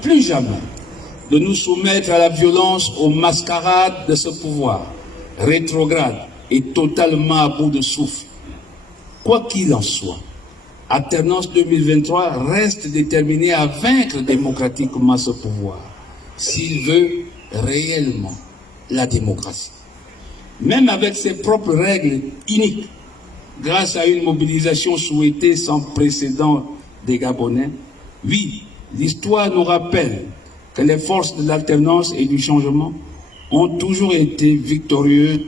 plus jamais de nous soumettre à la violence, aux mascarades de ce pouvoir rétrograde et totalement à bout de souffle. Quoi qu'il en soit, Alternance 2023 reste déterminé à vaincre démocratiquement ce pouvoir, s'il veut réellement la démocratie. Même avec ses propres règles iniques, grâce à une mobilisation souhaitée sans précédent des Gabonais, oui, l'histoire nous rappelle que les forces de l'alternance et du changement ont toujours été victorieuses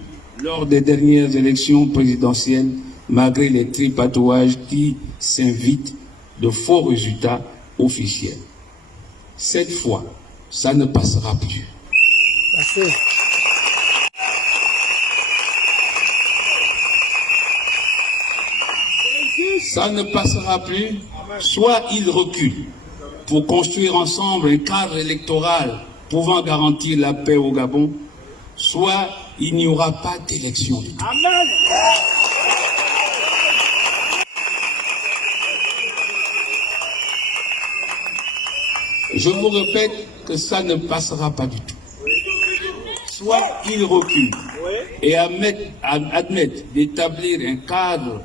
lors des dernières élections présidentielles, malgré les tripatouages qui s'invitent de faux résultats officiels. Cette fois, ça ne passera plus. Merci. Ça ne passera plus, soit ils reculent pour construire ensemble un cadre électoral pouvant garantir la paix au Gabon, soit il n'y aura pas d'élection du tout. Amen. Je vous répète que ça ne passera pas du tout. Soit ils reculent et admettent d'établir un cadre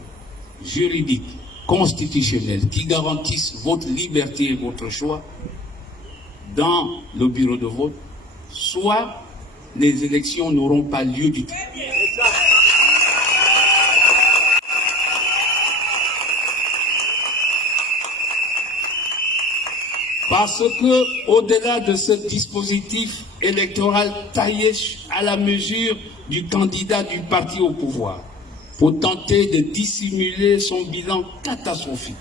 juridique, constitutionnel, qui garantisse votre liberté et votre choix dans le bureau de vote, soit les élections n'auront pas lieu du tout. Parce que, au-delà de ce dispositif électoral taillé à la mesure du candidat du parti au pouvoir, pour tenter de dissimuler son bilan catastrophique,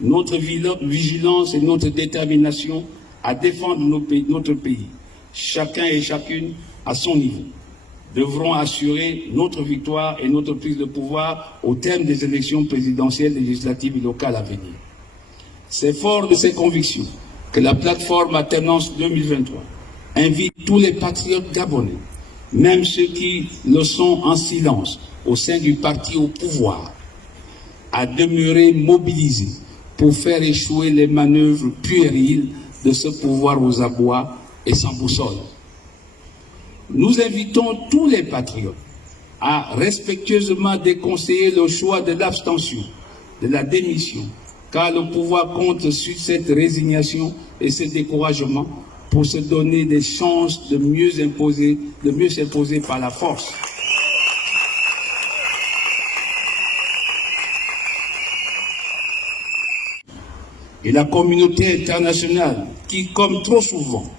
notre vigilance et notre détermination à défendre notre pays, chacun et chacune à son niveau, devront assurer notre victoire et notre prise de pouvoir au terme des élections présidentielles, législatives et locales à venir. C'est fort de ces convictions que la plateforme Alternance 2023 invite tous les patriotes gabonais, même ceux qui le sont en silence au sein du parti au pouvoir, à demeurer mobilisés pour faire échouer les manœuvres puériles de ce pouvoir aux abois et sans boussole. Nous invitons tous les patriotes à respectueusement déconseiller le choix de l'abstention, de la démission, car le pouvoir compte sur cette résignation et ce découragement pour se donner des chances de mieux s'imposer par la force. Et la communauté internationale, qui, comme trop souvent,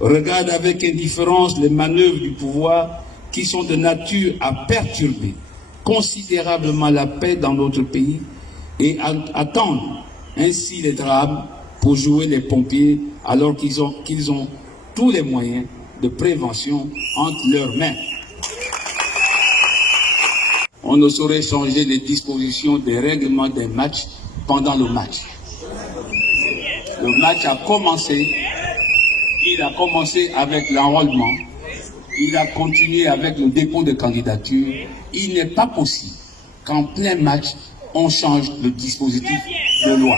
regarde avec indifférence les manœuvres du pouvoir qui sont de nature à perturber considérablement la paix dans notre pays et attendent ainsi les drames pour jouer les pompiers alors qu'ils ont tous les moyens de prévention entre leurs mains. On ne saurait changer les dispositions des règlements des matchs pendant le match. Le match a commencé, il a commencé avec l'enrôlement, il a continué avec le dépôt de candidature. Il n'est pas possible qu'en plein match, on change le dispositif de loi.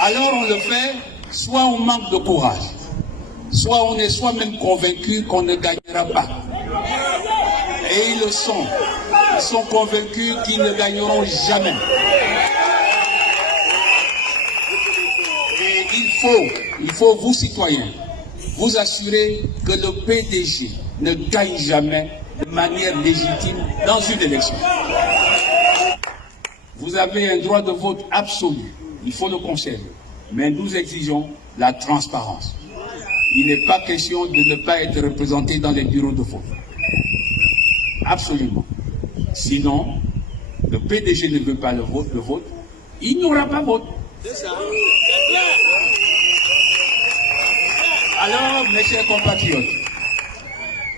Alors on le fait, soit on manque de courage, soit on est soi-même convaincu qu'on ne gagnera pas. Et ils le sont. Ils sont convaincus qu'ils ne gagneront jamais. Et il faut, vous citoyens, vous assurer que le PDG ne gagne jamais de manière légitime dans une élection. Vous avez un droit de vote absolu. Il faut le conserver. Mais nous exigeons la transparence. Il n'est pas question de ne pas être représenté dans les bureaux de vote. Absolument. Sinon, le PDG ne veut pas le vote, il n'y aura pas vote. C'est ça. Alors, mes chers compatriotes,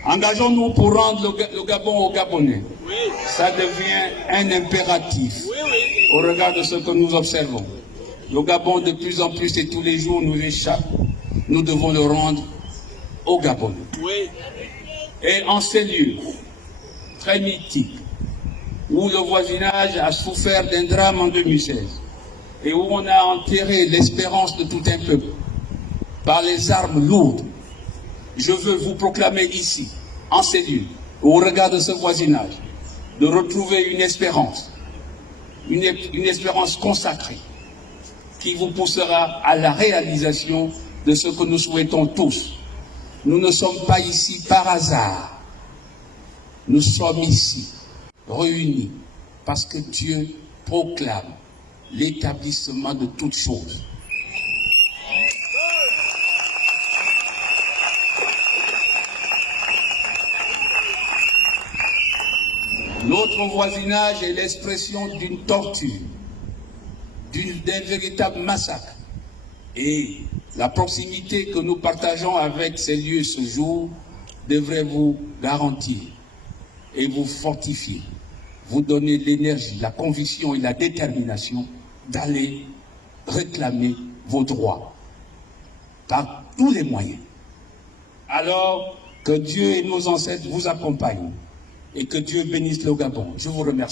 engageons-nous pour rendre le Gabon aux Gabonais. Oui. Ça devient un impératif au regard de ce que nous observons. Le Gabon, de plus en plus et tous les jours, nous échappe. Nous devons le rendre aux Gabonais. Oui. Et en ces lieux très mythiques, où le voisinage a souffert d'un drame en 2016 et où on a enterré l'espérance de tout un peuple par les armes lourdes, je veux vous proclamer ici, en cellule, au regard de ce voisinage, de retrouver une espérance consacrée qui vous poussera à la réalisation de ce que nous souhaitons tous. Nous ne sommes pas ici par hasard. Nous sommes ici, réunis, parce que Dieu proclame l'établissement de toutes choses. Notre voisinage est l'expression d'une torture, d'un véritable massacre. Et la proximité que nous partageons avec ces lieux ce jour devrait vous garantir et vous fortifier, vous donner l'énergie, la conviction et la détermination d'aller réclamer vos droits par tous les moyens. Alors que Dieu et nos ancêtres vous accompagnent et que Dieu bénisse le Gabon. Je vous remercie.